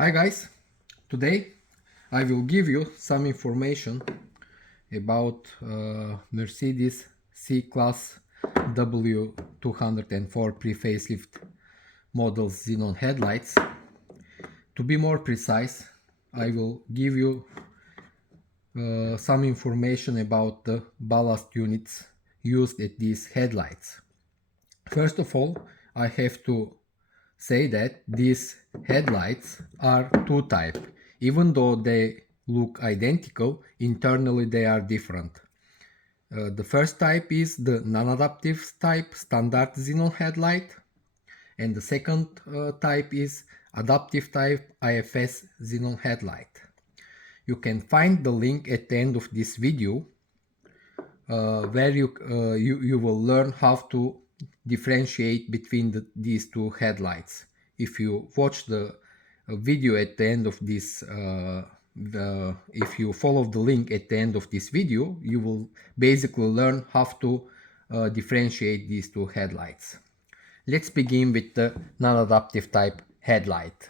Hi guys, today I will give you some information about Mercedes C-Class W204 pre-facelift models Xenon headlights. To be more precise, I will give you some information about the ballast units used at these headlights. First of all, I have to say that these headlights are two types. Even though they look identical, internally they are different. The first type is the non-adaptive type standard xenon headlight, and the second type is adaptive type AFS xenon headlight. You can find the link at the end of this video where you will learn how to differentiate between these two headlights. If you watch the video at the end of this, if you follow the link at the end of this video, you will basically learn how to differentiate these two headlights. Let's begin with the non-adaptive type headlight.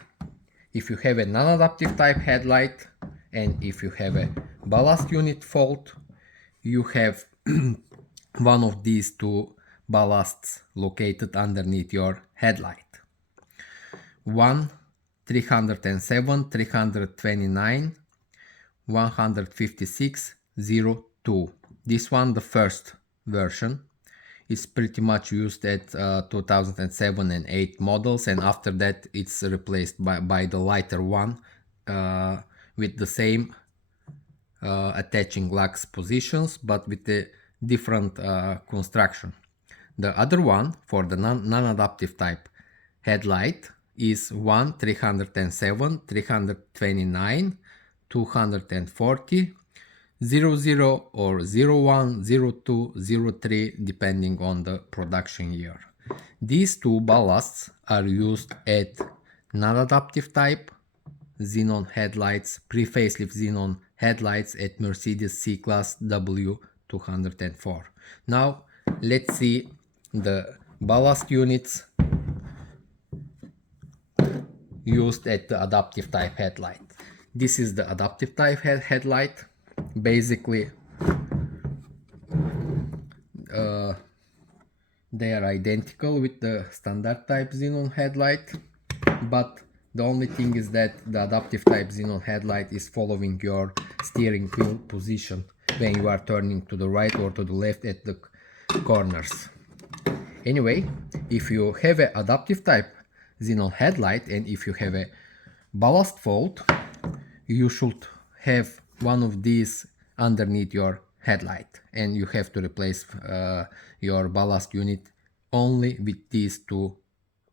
If you have a non-adaptive type headlight and if you have a ballast unit fault, you have one of these two ballasts located underneath your headlight. 307, 329, 156, 02. This one, the first version, is pretty much used at 2007 and 8 models, and after that it's replaced by the lighter one with the same attaching lux positions but with a different construction. The other one for the non-adaptive type headlight is 307, 329, 240, 00 or 01, 02, 03 depending on the production year. These two ballasts are used at non-adaptive type xenon headlights, pre-facelift xenon headlights at Mercedes C-Class W204. Now let's see the ballast units used at the adaptive type headlight. This is the adaptive type headlight. Basically they are identical with the standard type xenon headlight, but the only thing is that the adaptive type xenon headlight is following your steering wheel position when you are turning to the right or to the left at the corners. Anyway, if you have an adaptive type xenon headlight and if you have a ballast fault, you should have one of these underneath your headlight, and you have to replace your ballast unit only with these two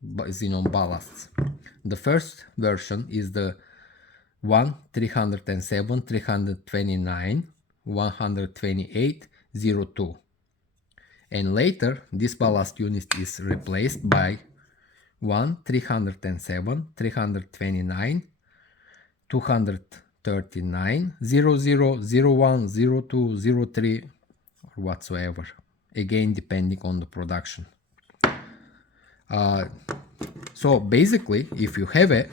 xenon ballasts. The first version is the 307, 329, 128, 02. And later this ballast unit is replaced by 307, 329, 239, 00, 01, 02, 03 or whatsoever, again depending on the production. So basically, if you have a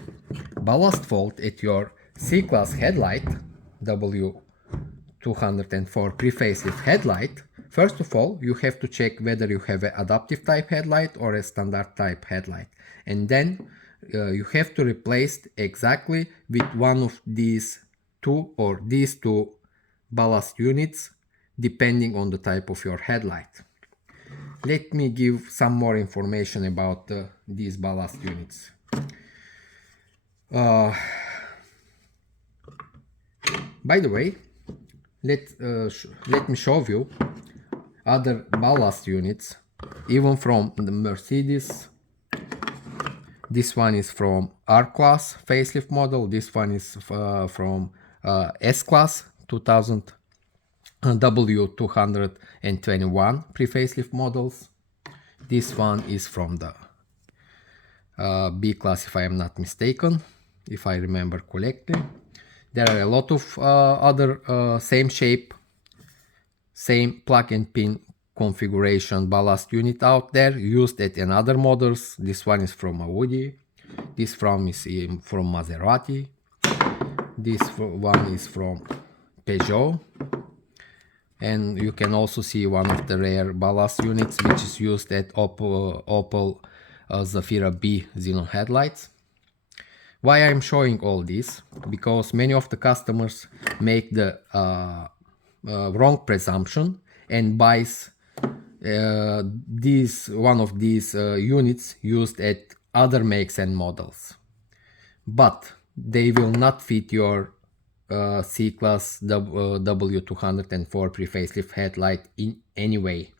ballast fault at your C-Class headlight, W204 pre-facelift headlight, first of all, you have to check whether you have an adaptive type headlight or a standard type headlight. And then you have to replace exactly with one of these two or these two ballast units, depending on the type of your headlight. Let me give some more information about these ballast units. By the way, let me show you other ballast units, even from the Mercedes. This one is from R-Class facelift model. This one is from S-Class 2000 W221 pre-facelift models. This one is from the B-Class, if I am not mistaken, if I remember correctly. There are a lot of other same shape, same plug and pin configuration ballast unit out there used at another models. This one is from Audi. This from is from Maserati. This one is from Peugeot. And you can also see one of the rare ballast units which is used at Opel Zafira B Xenon headlights. Why I'm showing all this? Because many of the customers make the wrong presumption and buys one of these units used at other makes and models, but they will not fit your C-Class W204 pre-facelift headlight in any way.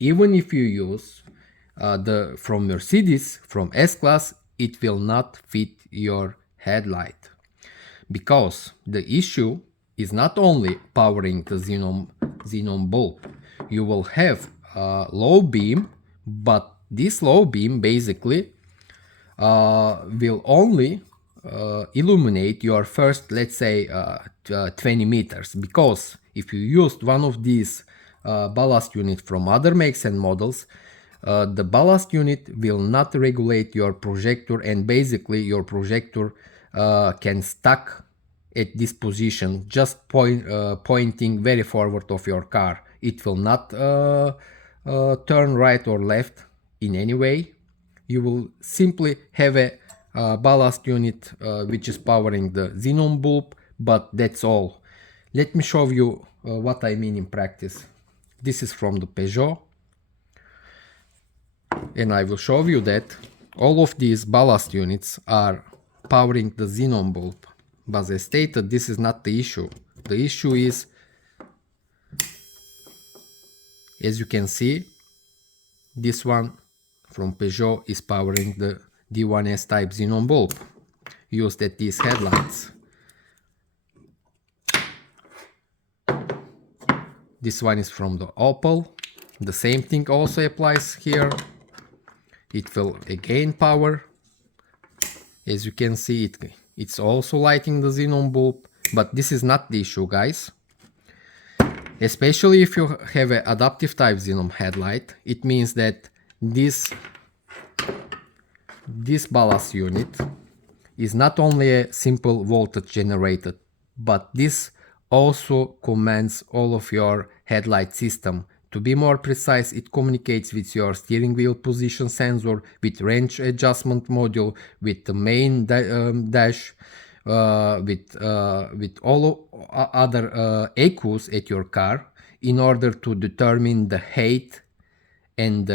Even if you use from Mercedes, from S-Class, it will not fit your headlight. Because the issue is not only powering the xenon bulb. You will have a low beam, but this low beam basically will only illuminate your first, let's say, 20 meters, because if you used one of these ballast units from other makes and models, the ballast unit will not regulate your projector, and basically your projector can stuck at this position, just pointing very forward of your car. It will not turn right or left in any way. You will simply have a ballast unit which is powering the xenon bulb, but that's all. Let me show you what I mean in practice. This is from the Peugeot, and I will show you that all of these ballast units are powering the xenon bulb. But as I stated, this is not the issue. The issue is, as you can see, this one from Peugeot is powering the D1S type xenon bulb used at these headlights. This one is from the Opel. The same thing also applies here. It will again power. As you can see, it's also lighting the xenon bulb, but this is not the issue, guys. Especially if you have an adaptive type xenon headlight, it means that this ballast unit is not only a simple voltage generator, but this also commands all of your headlight system. To be more precise, it communicates with your steering wheel position sensor, with range adjustment module, with the main dash, with all other ECUs at your car, in order to determine the height and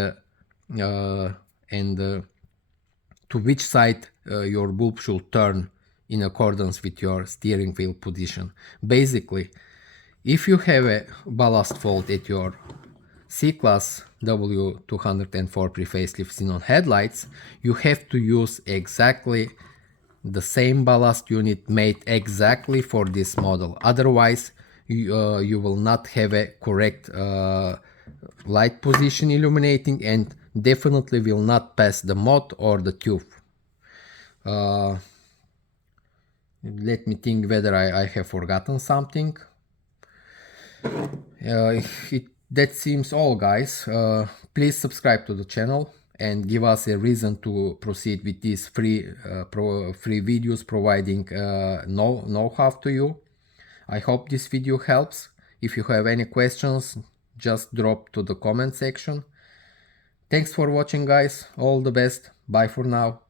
to which side your bulb should turn in accordance with your steering wheel position. Basically, if you have a ballast fault at your C-Class W204 pre-facelift xenon headlights, you have to use exactly the same ballast unit made exactly for this model. Otherwise, you will not have a correct light position illuminating, and definitely will not pass the mod or the tube. Let me think whether I have forgotten something. That seems all, guys. Please subscribe to the channel and give us a reason to proceed with these free videos providing know-how to you. I hope this video helps. If you have any questions, just drop to the comment section. Thanks for watching, guys. All the best. Bye for now.